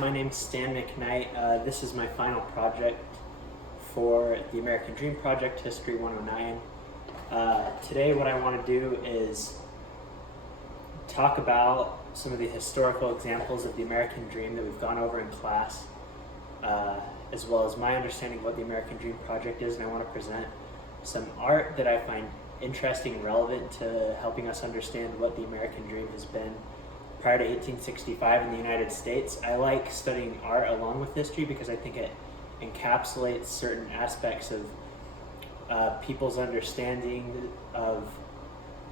my name's Stan McKnight. This is my final project for the American Dream Project, History 109. Today what I want to do is talk about some of the historical examples of the American Dream that we've gone over in class, as well as my understanding of what the American Dream Project is, and I want to present some art that I find interesting and relevant to helping us understand what the American Dream has been prior to 1865 in the United States. I like studying art along with history because I think it encapsulates certain aspects of people's understanding of,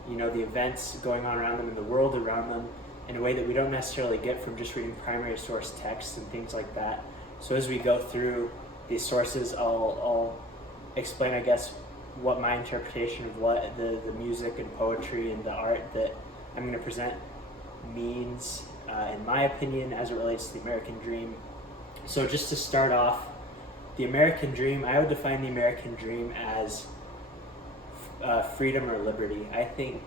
the events going on around them and the world around them in a way that we don't necessarily get from just reading primary source texts and things like that. So as we go through these sources, I'll explain, I guess, what my interpretation of what the music and poetry and the art that I'm going to present means, in my opinion, as it relates to the American Dream. So just to start off, the American Dream, I would define the American Dream as freedom or liberty. I think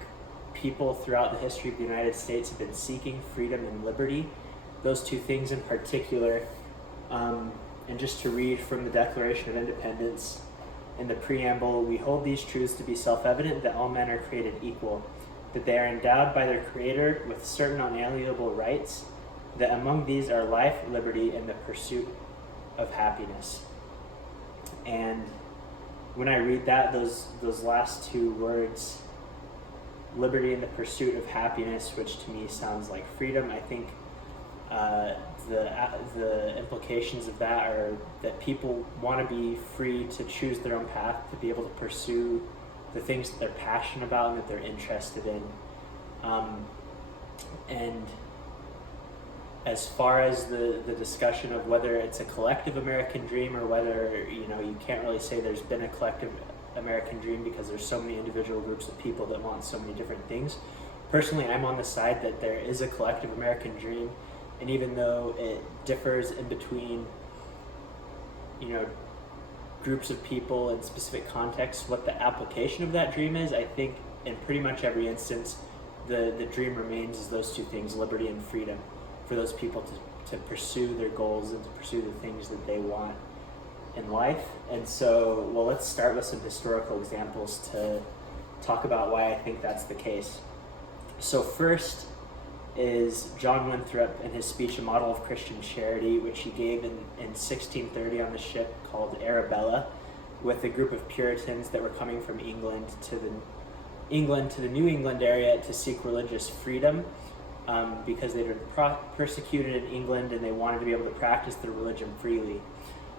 people throughout the history of the United States have been seeking freedom and liberty, those two things in particular. And just to read from the Declaration of Independence, in the preamble, we hold these truths to be self-evident that all men are created equal, that they are endowed by their Creator with certain unalienable rights, that among these are life, liberty, and the pursuit of happiness. And when I read that, those last two words, liberty and the pursuit of happiness, which to me sounds like freedom, I think the implications of that are that people want to be free to choose their own path, to be able to pursue the things that they're passionate about and that they're interested in. And as far as the discussion of whether it's a collective American dream or whether, you can't really say there's been a collective American dream because there's so many individual groups of people that want so many different things. Personally, I'm on the side that there is a collective American dream, and even though it differs in between, groups of people in specific contexts, what the application of that dream is, I think in pretty much every instance, the dream remains as those two things, liberty and freedom, for those people to pursue their goals and to pursue the things that they want in life. And so, let's start with some historical examples to talk about why I think that's the case. So first is John Winthrop in his speech, A Model of Christian Charity, which he gave in 1630 on the ship called Arabella with a group of Puritans that were coming from England to the New England area to seek religious freedom, because they'd been persecuted in England and they wanted to be able to practice their religion freely.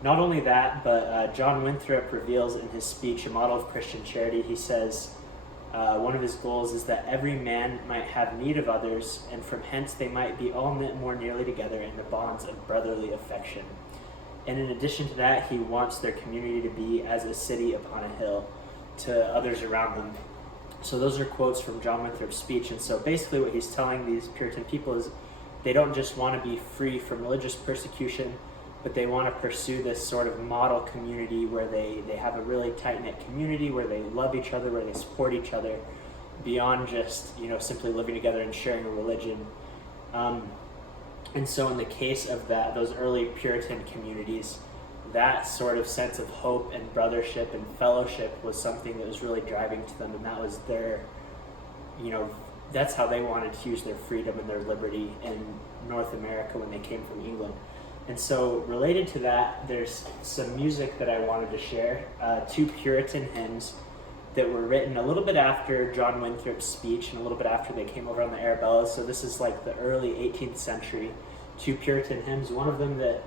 Not only that, but John Winthrop reveals in his speech, A Model of Christian Charity, he says, one of his goals is that every man might have need of others, and from hence they might be all knit more nearly together in the bonds of brotherly affection. And in addition to that, he wants their community to be as a city upon a hill to others around them. So those are quotes from John Winthrop's speech. And so basically what he's telling these Puritan people is they don't just want to be free from religious persecution, but they want to pursue this sort of model community where they have a really tight-knit community, where they love each other, where they support each other, beyond just, simply living together and sharing a religion. And so in the case of those early Puritan communities, that sort of sense of hope and brothership and fellowship was something that was really driving to them, and that was their, that's how they wanted to use their freedom and their liberty in North America when they came from England. And so related to that, there's some music that I wanted to share, two Puritan hymns that were written a little bit after John Winthrop's speech and a little bit after they came over on the Arabella. So this is like the early 18th century, two Puritan hymns. One of them that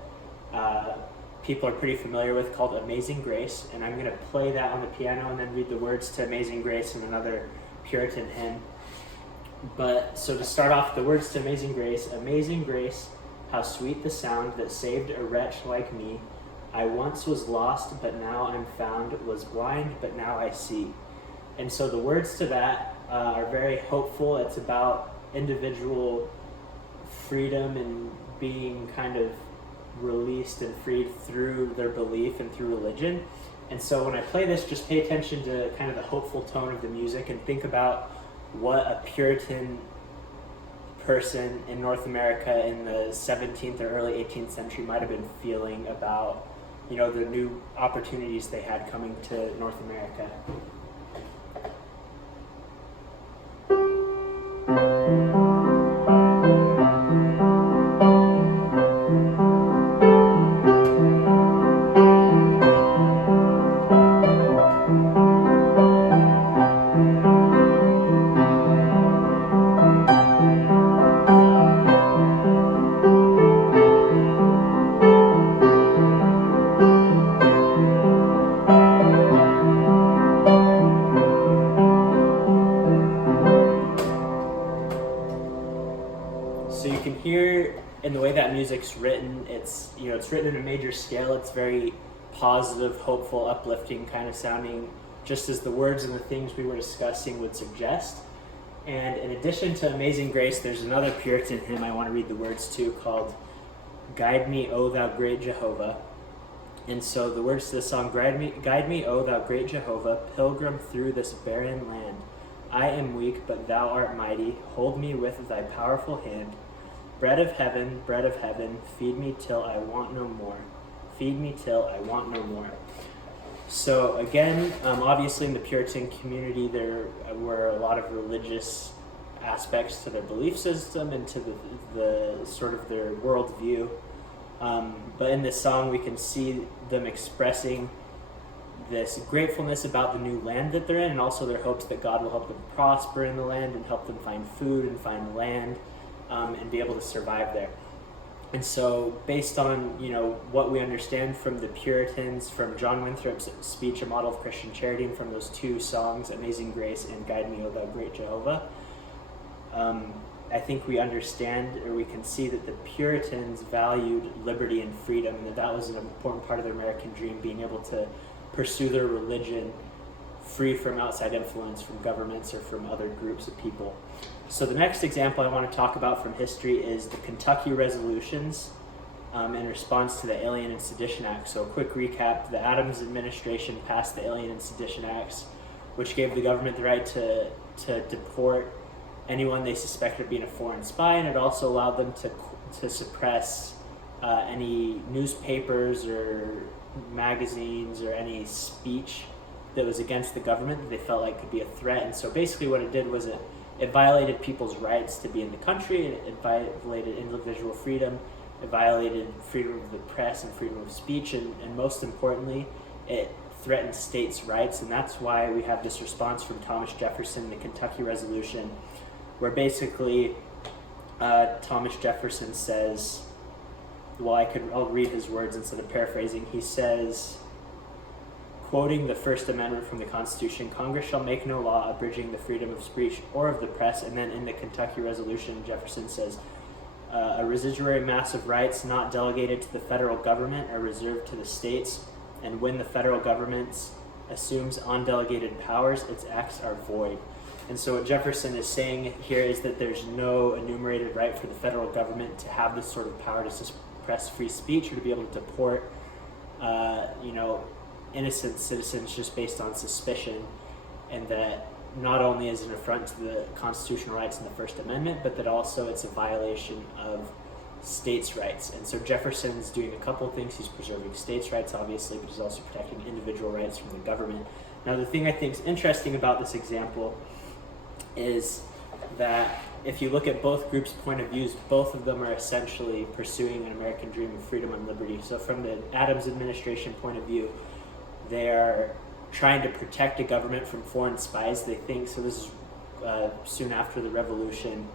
people are pretty familiar with called Amazing Grace, and I'm going to play that on the piano and then read the words to Amazing Grace in another Puritan hymn. But so to start off, the words to Amazing Grace, how sweet the sound that saved a wretch like me. I once was lost, but now I'm found, was blind, but now I see. And so the words to that are very hopeful. It's about individual freedom and being kind of released and freed through their belief and through religion. And so when I play this, just pay attention to kind of the hopeful tone of the music and think about what a Puritan person in North America in the 17th or early 18th century might have been feeling about, the new opportunities they had coming to North America. So you can hear in the way that music's written, it's written in a major scale. It's very positive, hopeful, uplifting kind of sounding, just as the words and the things we were discussing would suggest. And in addition to Amazing Grace, there's another Puritan hymn I want to read the words to called Guide Me, O Thou Great Jehovah. And so the words to the song, Guide me, O Thou Great Jehovah, pilgrim through this barren land. I am weak, but Thou art mighty. Hold me with Thy powerful hand. Bread of heaven, feed me till I want no more. Feed me till I want no more. So again, obviously in the Puritan community, there were a lot of religious aspects to their belief system and to the sort of their worldview. But in this song, we can see them expressing this gratefulness about the new land that they're in, and also their hopes that God will help them prosper in the land and help them find food and find land, and be able to survive there. And so based on what we understand from the Puritans, from John Winthrop's speech, A Model of Christian Charity, and from those two songs, Amazing Grace and Guide Me, O Thou Great Jehovah, I think we understand, or we can see, that the Puritans valued liberty and freedom, and that was an important part of their American dream, being able to pursue their religion free from outside influence from governments or from other groups of people. So the next example I want to talk about from history is the Kentucky Resolutions in response to the Alien and Sedition Act. So a quick recap: the Adams administration passed the Alien and Sedition Acts, which gave the government the right to deport anyone they suspected of being a foreign spy, and it also allowed them to suppress any newspapers or magazines or any speech that was against the government that they felt like could be a threat. And so basically what it did was it violated people's rights to be in the country, it violated individual freedom, it violated freedom of the press and freedom of speech, and most importantly, it threatened states' rights. And that's why we have this response from Thomas Jefferson in the Kentucky Resolution, where basically Thomas Jefferson says, I'll read his words instead of paraphrasing. He says, quoting the First Amendment from the Constitution, Congress shall make no law abridging the freedom of speech or of the press. And then in the Kentucky Resolution, Jefferson says, a residuary mass of rights not delegated to the federal government are reserved to the states, and when the federal government assumes undelegated powers, its acts are void. And so what Jefferson is saying here is that there's no enumerated right for the federal government to have this sort of power to suppress free speech or to be able to deport innocent citizens just based on suspicion, and that not only is it an affront to the constitutional rights in the First Amendment, but that also it's a violation of states' rights. And so Jefferson's doing a couple of things. He's preserving states' rights, obviously, but he's also protecting individual rights from the government. Now, the thing I think is interesting about this example is that if you look at both groups' point of views, both of them are essentially pursuing an American dream of freedom and liberty. So from the Adams administration point of view, they are trying to protect a government from foreign spies, they think. So this is soon after the revolution,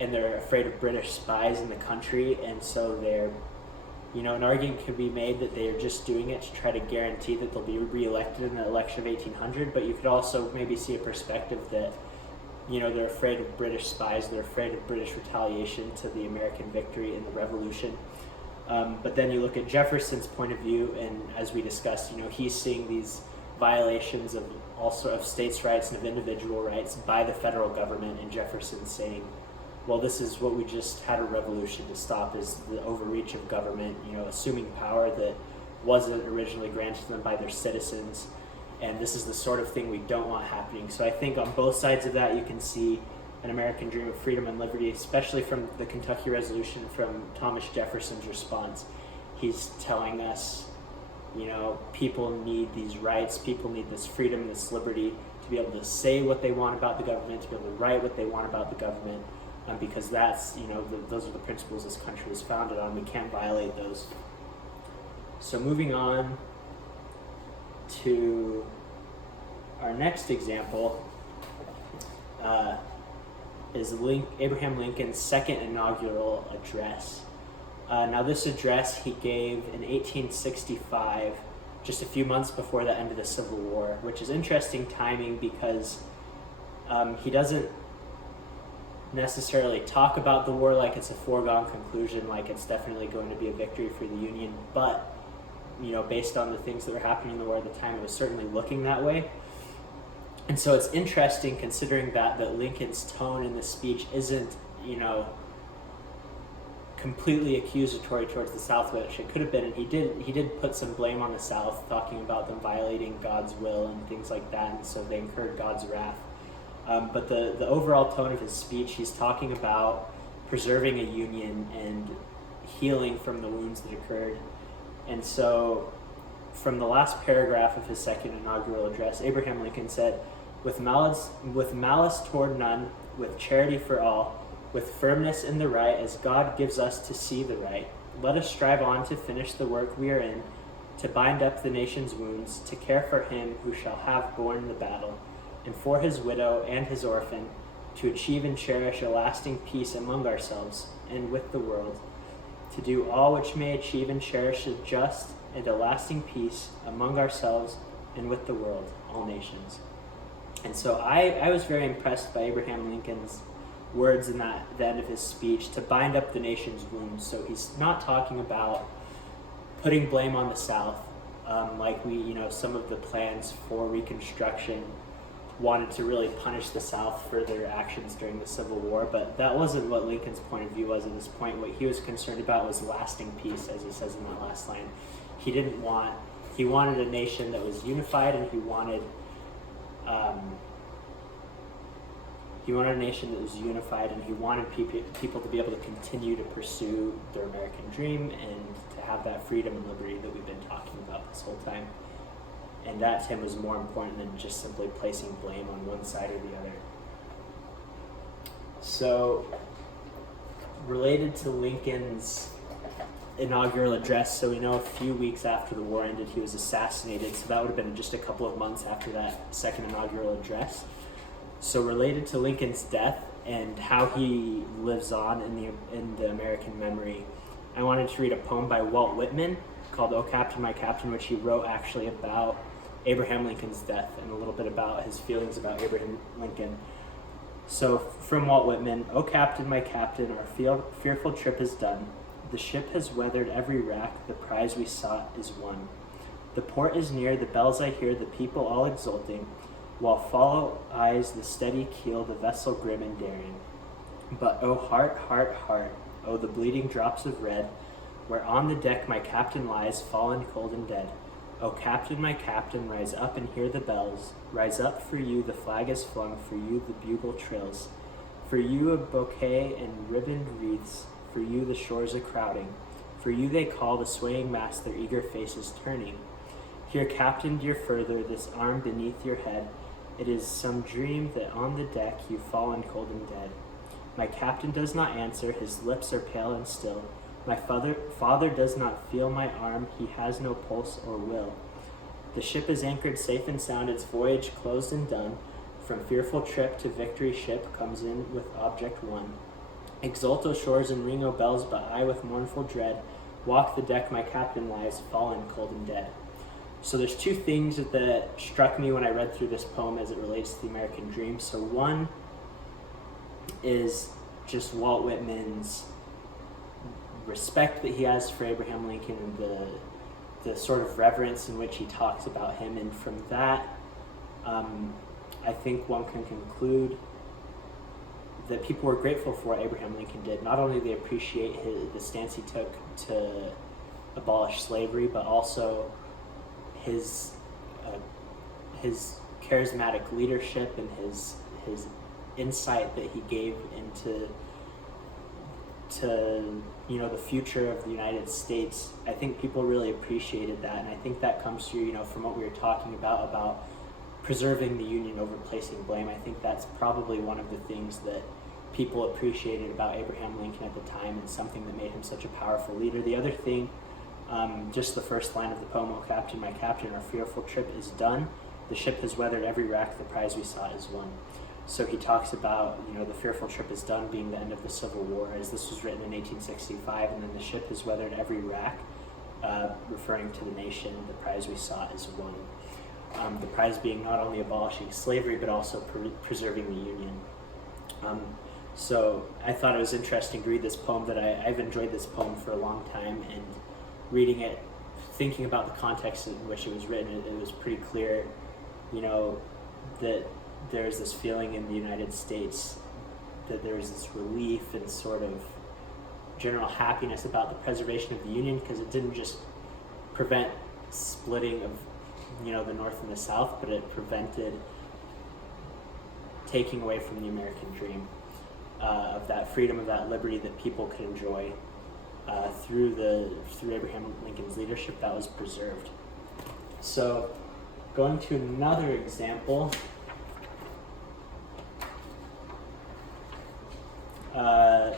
and they're afraid of British spies in the country, and so they're, an argument could be made that they are just doing it to try to guarantee that they'll be re-elected in the election of 1800, but you could also maybe see a perspective that, they're afraid of British spies, they're afraid of British retaliation to the American victory in the revolution. But then you look at Jefferson's point of view, and as we discussed, he's seeing these violations of states' rights and of individual rights by the federal government, and Jefferson's saying, well, this is what we just had a revolution to stop, is the overreach of government, assuming power that wasn't originally granted to them by their citizens, and this is the sort of thing we don't want happening. So I think on both sides of that you can see an American dream of freedom and liberty, especially from the Kentucky Resolution, from Thomas Jefferson's response. He's telling us, people need these rights, people need this freedom, this liberty to be able to say what they want about the government, to be able to write what they want about the government, because that's, those are the principles this country was founded on. We can't violate those. So moving on to our next example, is Abraham Lincoln's second inaugural address. Now this address he gave in 1865, just a few months before the end of the Civil War, which is interesting timing because he doesn't necessarily talk about the war like it's a foregone conclusion, like it's definitely going to be a victory for the Union, but based on the things that were happening in the war at the time, it was certainly looking that way. And so it's interesting considering that Lincoln's tone in the speech isn't, completely accusatory towards the South, which it could have been, and he did put some blame on the South, talking about them violating God's will and things like that, and so they incurred God's wrath. But the overall tone of his speech, he's talking about preserving a union and healing from the wounds that occurred. And so from the last paragraph of his second inaugural address, Abraham Lincoln said, with malice toward none, with charity for all, with firmness in the right as God gives us to see the right, let us strive on to finish the work we are in, to bind up the nation's wounds, to care for him who shall have borne the battle, and for his widow and his orphan, to achieve and cherish a lasting peace among ourselves and with the world, to do all which may achieve and cherish a just and a lasting peace among ourselves and with the world, all nations. And so I was very impressed by Abraham Lincoln's words in the end of his speech, to bind up the nation's wounds. So he's not talking about putting blame on the South, like some of the plans for Reconstruction wanted to really punish the South for their actions during the Civil War, but that wasn't what Lincoln's point of view was at this point. What he was concerned about was lasting peace, as he says in that last line. He wanted a nation that was unified, and he wanted a nation that was unified, and he wanted people to be able to continue to pursue their American dream and to have that freedom and liberty that we've been talking about this whole time. And that to him was more important than just simply placing blame on one side or the other. So, related to Lincoln's inaugural address, so we know a few weeks after the war ended, he was assassinated, so that would have been just a couple of months after that second inaugural address. So related to Lincoln's death and how he lives on in the American memory, I wanted to read a poem by Walt Whitman called "O Captain, My Captain," which he wrote actually about Abraham Lincoln's death and a little bit about his feelings about Abraham Lincoln. So from Walt Whitman, "O Captain, my Captain, our fearful trip is done. The ship has weathered every rack, the prize we sought is won. The port is near, the bells I hear, the people all exulting, while follow eyes the steady keel, the vessel grim and daring. But oh heart, heart, heart, oh the bleeding drops of red, where on the deck my captain lies, fallen cold and dead. O Captain, my Captain, rise up and hear the bells. Rise up, for you the flag is flung, for you the bugle trills. For you a bouquet and ribboned wreaths, for you the shores a crowding. For you they call the swaying mast, their eager faces turning. Here, Captain, dear further, this arm beneath your head. It is some dream that on the deck you've fallen cold and dead. My Captain does not answer, his lips are pale and still. My father does not feel my arm, he has no pulse or will. The ship is anchored safe and sound, its voyage closed and done. From fearful trip to victory ship comes in with object won. Exult, O shores, and ring, O bells, but I with mournful dread walk the deck my captain lies, fallen cold and dead." So there's two things that struck me when I read through this poem as it relates to the American dream. So one is just Walt Whitman's respect that he has for Abraham Lincoln and the sort of reverence in which he talks about him. And from that, I think one can conclude that people were grateful for what Abraham Lincoln did. Not only do they appreciate the stance he took to abolish slavery, but also his charismatic leadership and his insight that he gave into the future of the United States, I think people really appreciated that, and I think that comes through from what we were talking about preserving the Union over placing blame. I think that's probably one of the things that people appreciated about Abraham Lincoln at the time, and something that made him such a powerful leader. The other thing, just the first line of the poem, "O Captain, my Captain, our fearful trip is done. The ship has weathered every rack, the prize we sought is won." So he talks about, the fearful trip is done being the end of the Civil War, as this was written in 1865, and then the ship has weathered every rack, referring to the nation, the prize we sought is won. The prize being not only abolishing slavery, but also preserving the Union. So I thought it was interesting to read this poem, that I've enjoyed this poem for a long time, and reading it, thinking about the context in which it was written, it was pretty clear, that there's this feeling in the United States that there's this relief and sort of general happiness about the preservation of the Union, because it didn't just prevent splitting of the North and the South, but it prevented taking away from the American dream, of that freedom, of that liberty that people could enjoy through Abraham Lincoln's leadership, that was preserved. So going to another example,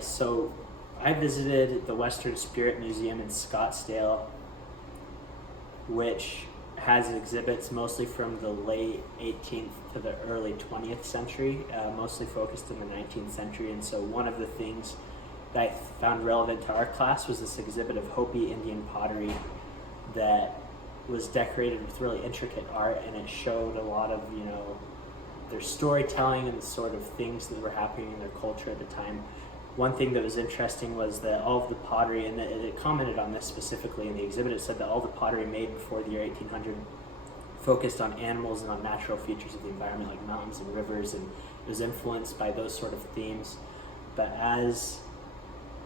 so I visited the Western Spirit Museum in Scottsdale, which has exhibits mostly from the late 18th to the early 20th century, mostly focused in the 19th century. And so one of the things that I found relevant to our class was this exhibit of Hopi Indian pottery that was decorated with really intricate art, and it showed a lot of, their storytelling and the sort of things that were happening in their culture at the time. One thing that was interesting was that all of the pottery, and it commented on this specifically in the exhibit, it said that all the pottery made before the year 1800 focused on animals and on natural features of the environment, like mountains and rivers, and it was influenced by those sort of themes. But as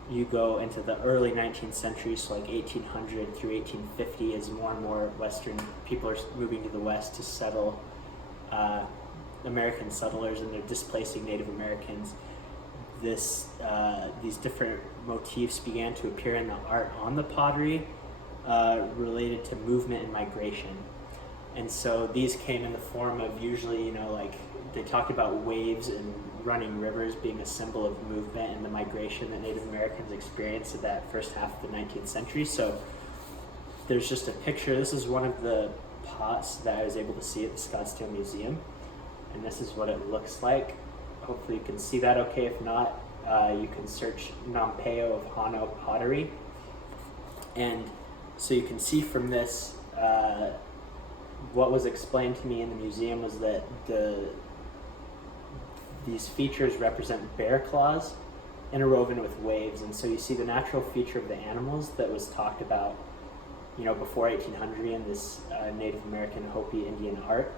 you go into the early 19th century, so like 1800 through 1850, as more and more Western people are moving to the West to settle, American settlers, and they're displacing Native Americans, these different motifs began to appear in the art on the pottery related to movement and migration. And so these came in the form of usually, like they talked about waves and running rivers being a symbol of movement and the migration that Native Americans experienced in that first half of the 19th century. So there's just a picture. This is one of the pots that I was able to see at the Scottsdale Museum, and this is what it looks like. Hopefully you can see that okay. If not, you can search Nampeo of Hano pottery. And so you can see from this, what was explained to me in the museum was that these features represent bear claws interwoven with waves. And so you see the natural feature of the animals that was talked about, before 1800 in this Native American Hopi Indian art.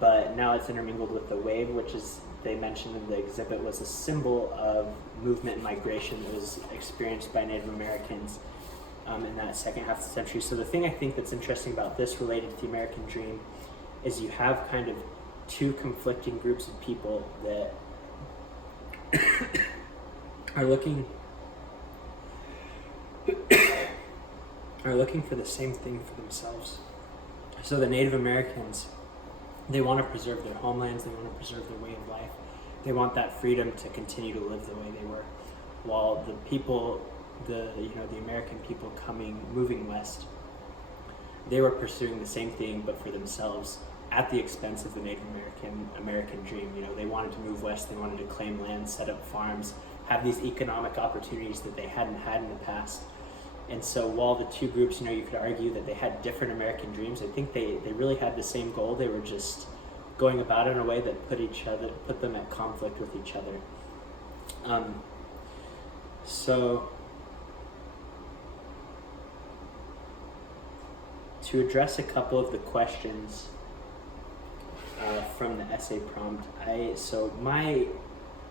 But now it's intermingled with the wave, which is, they mentioned in the exhibit, was a symbol of movement and migration that was experienced by Native Americans in that second half of the century. So the thing I think that's interesting about this related to the American dream is you have kind of two conflicting groups of people that are looking for the same thing for themselves. So the Native Americans, they want to preserve their homelands, they want to preserve their way of life. They want that freedom to continue to live the way they were. While the people, the American people moving west, they were pursuing the same thing but for themselves at the expense of the Native American dream. They wanted to move west, they wanted to claim land, set up farms, have these economic opportunities that they hadn't had in the past. And so while the two groups, you could argue that they had different American dreams, I think they really had the same goal. They were just going about it in a way that put them at conflict with each other. So to address a couple of the questions from the essay prompt, my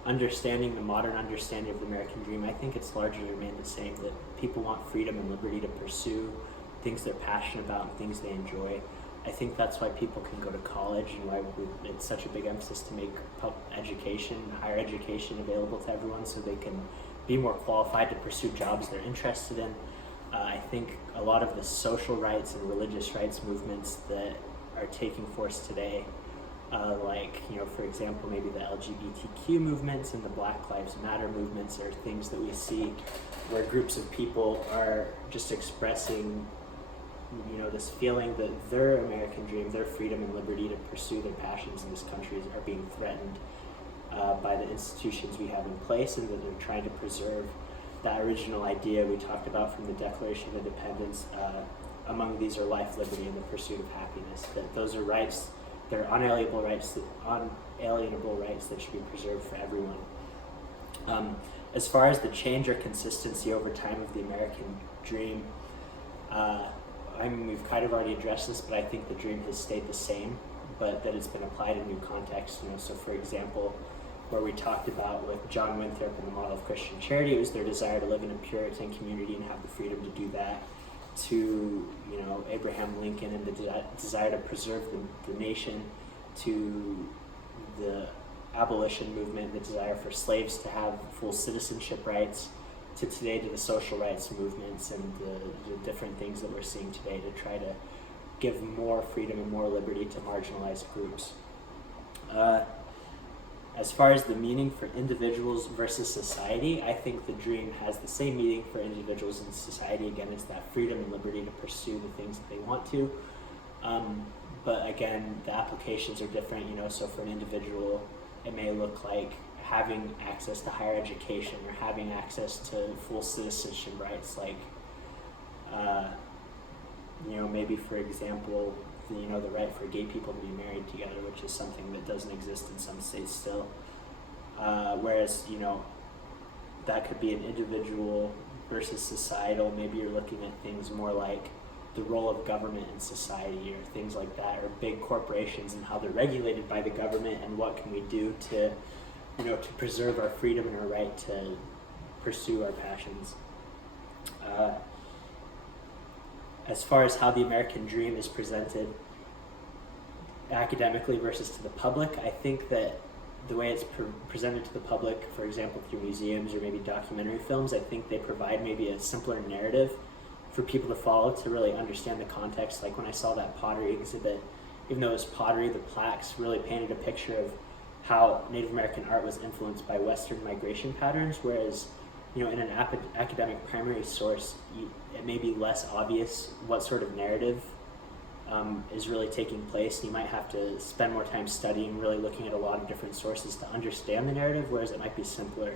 understanding, the modern understanding of the American dream, I think it's largely remained the same, that people want freedom and liberty to pursue things they're passionate about and things they enjoy, I think that's why people can go to college and why it's such a big emphasis to make education, higher education available to everyone so they can be more qualified to pursue jobs they're interested in. I think a lot of the social rights and religious rights movements that are taking force today, like, for example, maybe the LGBTQ movements and the Black Lives Matter movements, are things that we see where groups of people are just expressing this feeling that their American dream, their freedom and liberty to pursue their passions in this country are being threatened by the institutions we have in place, and that they're trying to preserve that original idea we talked about from the Declaration of Independence. Among these are life, liberty, and the pursuit of happiness. That those are rights, they're unalienable rights that should be preserved for everyone. As far as the change or consistency over time of the American dream, we've kind of already addressed this, but I think the dream has stayed the same, but that it's been applied in new contexts. So for example, where we talked about with John Winthrop and the model of Christian charity, it was their desire to live in a Puritan community and have the freedom to do that, to Abraham Lincoln and the desire to preserve the nation, to the abolition movement, the desire for slaves to have full citizenship rights, to today to the social rights movements and the different things that we're seeing today to try to give more freedom and more liberty to marginalized groups. As far as the meaning for individuals versus society, I think the dream has the same meaning for individuals and society. Again, it's that freedom and liberty to pursue the things that they want to. But again, the applications are different, so for an individual, it may look like having access to higher education or having access to full citizenship rights, like, maybe for example, the right for gay people to be married together, which is something that doesn't exist in some states still. Whereas, that could be an individual versus societal. Maybe you're looking at things more like the role of government in society or things like that, or big corporations and how they're regulated by the government and what can we do to preserve our freedom and our right to pursue our passions. As far as how the American dream is presented academically versus to the public, I think that the way it's presented to the public, for example, through museums or maybe documentary films, I think they provide maybe a simpler narrative for people to follow to really understand the context. Like when I saw that pottery exhibit, even though it was pottery, the plaques really painted a picture of how Native American art was influenced by Western migration patterns, whereas in an academic primary source, it may be less obvious what sort of narrative is really taking place. You might have to spend more time studying, really looking at a lot of different sources to understand the narrative, whereas it might be simpler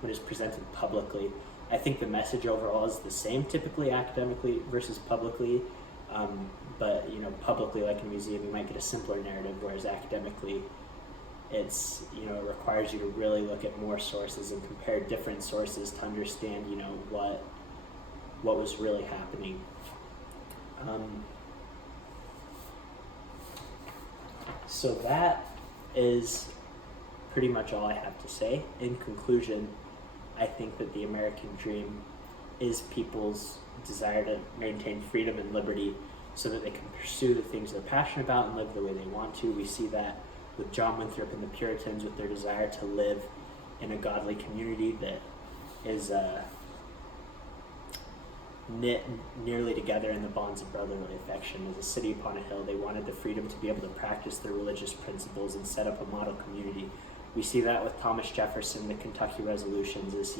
when it's presented publicly. I think the message overall is the same, typically academically versus publicly, but publicly, like in a museum, you might get a simpler narrative, whereas academically, it's it requires you to really look at more sources and compare different sources to understand what was really happening. So that is pretty much all I have to say. In conclusion, I think that the American dream is people's desire to maintain freedom and liberty so that they can pursue the things they're passionate about and live the way they want to. We see that with John Winthrop and the Puritans, with their desire to live in a godly community that is knit nearly together in the bonds of brotherly affection. As a city upon a hill, they wanted the freedom to be able to practice their religious principles and set up a model community. We see that with Thomas Jefferson, the Kentucky Resolutions, as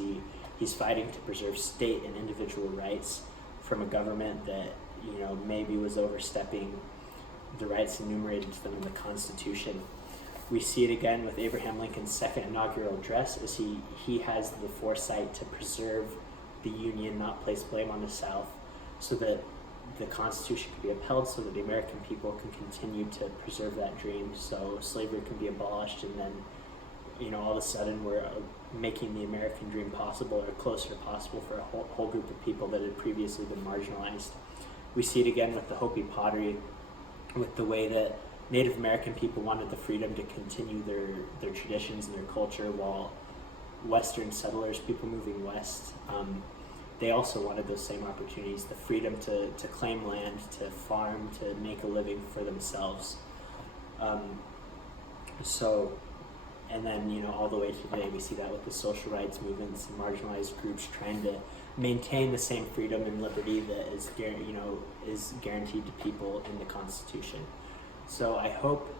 he's fighting to preserve state and individual rights from a government that maybe was overstepping the rights enumerated to them in the Constitution. We see it again with Abraham Lincoln's second inaugural address, as he has the foresight to preserve the Union, not place blame on the South, so that the Constitution can be upheld, so that the American people can continue to preserve that dream, so slavery can be abolished, and then all of a sudden we're making the American dream possible, or closer to possible, for a whole group of people that had previously been marginalized. We see it again with the Hopi pottery, with the way that Native American people wanted the freedom to continue their traditions and their culture, while Western settlers, people moving west, they also wanted those same opportunities, the freedom to claim land, to farm, to make a living for themselves. And then, you know, all the way to today, we see that with the social rights movements and marginalized groups trying to maintain the same freedom and liberty that is guaranteed to people in the Constitution. So I hope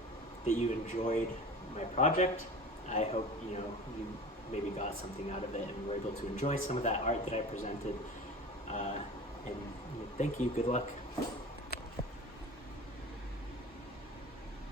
that you enjoyed my project. I hope, you know, you maybe got something out of it and were able to enjoy some of that art that I presented. And thank you. Good luck.